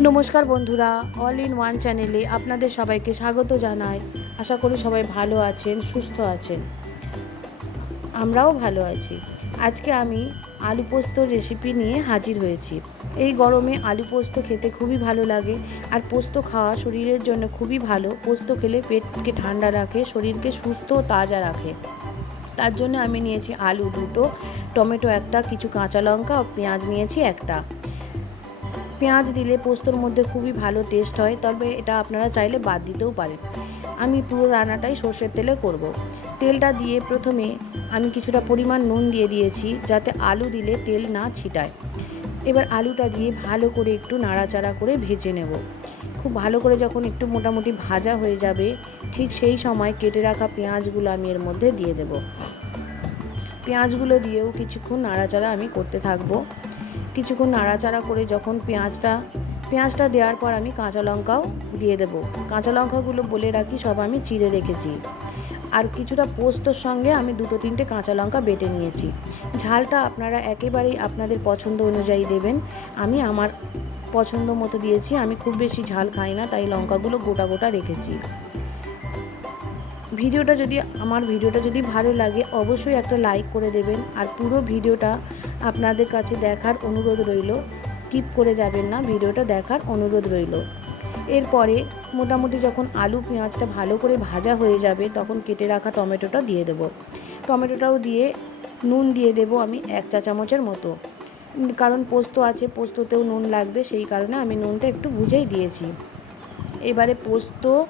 নমস্কার বন্ধুরা all in one চ্যানেলে আপনাদের সবাইকে স্বাগত জানাই। আশা করি সবাই ভালো আছেন, সুস্থ আছেন। আমরাও ভালো আছি। আজকে আমি আলু পোস্তর রেসিপি নিয়ে হাজির হয়েছি। এই গরমে আলু পোস্ত খেতে খুবই ভালো লাগে আর পোস্ত খাওয়া শরীরের জন্য খুবই ভালো। পোস্ত খেলে পেটকে ঠান্ডা রাখে, শরীরকে সুস্থ ও তাজা রাখে। তার জন্য আমি নিয়েছি আলু দুটো, টমেটো একটা, কিছু কাঁচা লঙ্কা ও পেঁয়াজ নিয়েছি একটা। পেঁয়াজ দিলে পোস্তর মধ্যে খুবই ভালো টেস্ট হয়, তবে এটা আপনারা চাইলে বাদ দিতেও পারেন। আমি পুরো রান্নাটাই সর্ষের তেলে করব। তেলটা দিয়ে প্রথমে আমি কিছুটা পরিমাণ নুন দিয়ে দিয়েছি, যাতে আলু দিলে তেল না ছিটায়। এবার আলুটা দিয়ে ভালো করে একটু নাড়াচাড়া করে ভেজে নেব। খুব ভালো করে যখন একটু মোটামুটি ভাজা হয়ে যাবে, ঠিক সেই সময় কেটে রাখা পেঁয়াজগুলো আমি এর মধ্যে দিয়ে দেব। পেঁয়াজগুলো দিয়েও কিছুক্ষণ নাড়াচাড়া আমি করতে থাকব। কিছুক্ষণ নাড়াচাড়া করে যখন পেঁয়াজটা পেঁয়াজটা দেওয়ার পর আমি কাঁচা লঙ্কাও দিয়ে দেব। কাঁচা লঙ্কাগুলো বলে রাখি, সব আমি চিড়ে রেখেছি। আর কিছুটা পোস্তর সঙ্গে আমি দুটো তিনটে কাঁচা লঙ্কা বেটে নিয়েছি। ঝালটা আপনারা একেবারেই আপনাদের পছন্দ অনুযায়ী দেবেন। আমি আমার পছন্দ মতো দিয়েছি, আমি খুব বেশি ঝাল খাই না, তাই লঙ্কাগুলো গোটা গোটা রেখেছি। ভিডিওটা যদি, আমার ভিডিওটা যদি ভালো লাগে, অবশ্যই একটা লাইক করে দেবেন। আর পুরো ভিডিওটা আপনাদের কাছে দেখার অনুরোধ রইল স্কিপ করে যাবেন না, ভিডিওটা দেখার অনুরোধ রইল। এরপরে মোটামুটি যখন আলু পেঁয়াজটা ভালো করে ভাজা হয়ে যাবে, তখন কেটে রাখা টমেটোটা দিয়ে দেবো। টমেটোটাও দিয়ে নুন দিয়ে দেবো আমি এক চা চামচের মতো। কারণ পোস্ত আছে, পোস্ততেও নুন লাগবে, সেই কারণে আমি নুনটা একটু বুঝেই দিয়েছি। এবারে পোস্ত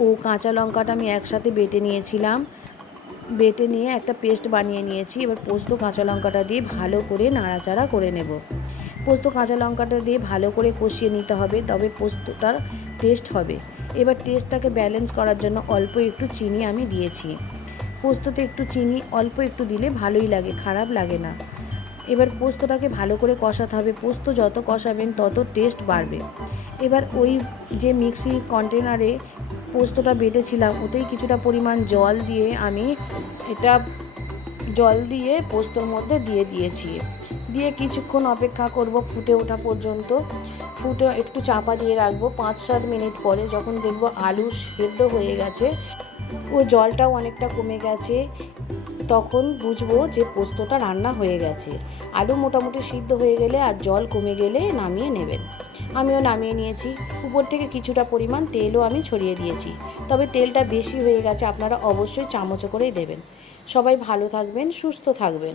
ও কাঁচা লঙ্কাটা আমি একসাথে বেটে নিয়েছিলাম। বেটে নিয়ে একটা পেস্ট বানিয়ে নিয়েছি। এবার পোস্ত, কাঁচা লঙ্কাটা দিয়ে ভালো করে নাড়াচাড়া করে নেব। পোস্ত, কাঁচা লঙ্কাটা দিয়ে ভালো করে কষিয়ে নিতে হবে, তবে পোস্তটার টেস্ট হবে। এবার টেস্টটাকে ব্যালেন্স করার জন্য অল্প একটু চিনি আমি দিয়েছি। পোস্ততে একটু চিনি, অল্প একটু দিলে ভালোই লাগে, খারাপ লাগে না। এবার পোস্তটাকে ভালো করে কষাতে হবে। পোস্ত যত কষাবেন, তত টেস্ট বাড়বে। এবার ওই যে মিক্সি কন্টেনারে পোস্তটা বেটেছিলাম, ওতেই কিছুটা পরিমাণ জল দিয়ে আমি এটা জল দিয়ে পোস্তর মধ্যে দিয়ে দিয়েছি। দিয়ে কিছুক্ষণ অপেক্ষা করব ফুটে ওঠা পর্যন্ত। ফুটে একটু চাপা দিয়ে রাখব পাঁচ সাত মিনিট পরে যখন দেখব আলু সেদ্ধ হয়ে গেছে, ও জলটাও অনেকটা কমে গেছে। তখন বুঝব যে পোস্তটা রান্না হয়ে গেছে। আলু মোটামুটি সিদ্ধ হয়ে গেলে আর জল কমে গেলে নামিয়ে নেবেন। আমিও নামিয়ে নিয়েছি। উপর থেকে কিছুটা পরিমাণ তেলও আমি ছড়িয়ে দিয়েছি। তবে তেলটা বেশি হয়ে গেছে আপনারা অবশ্যই চামচ করেই দেবেন। সবাই ভালো থাকবেন, সুস্থ থাকবেন।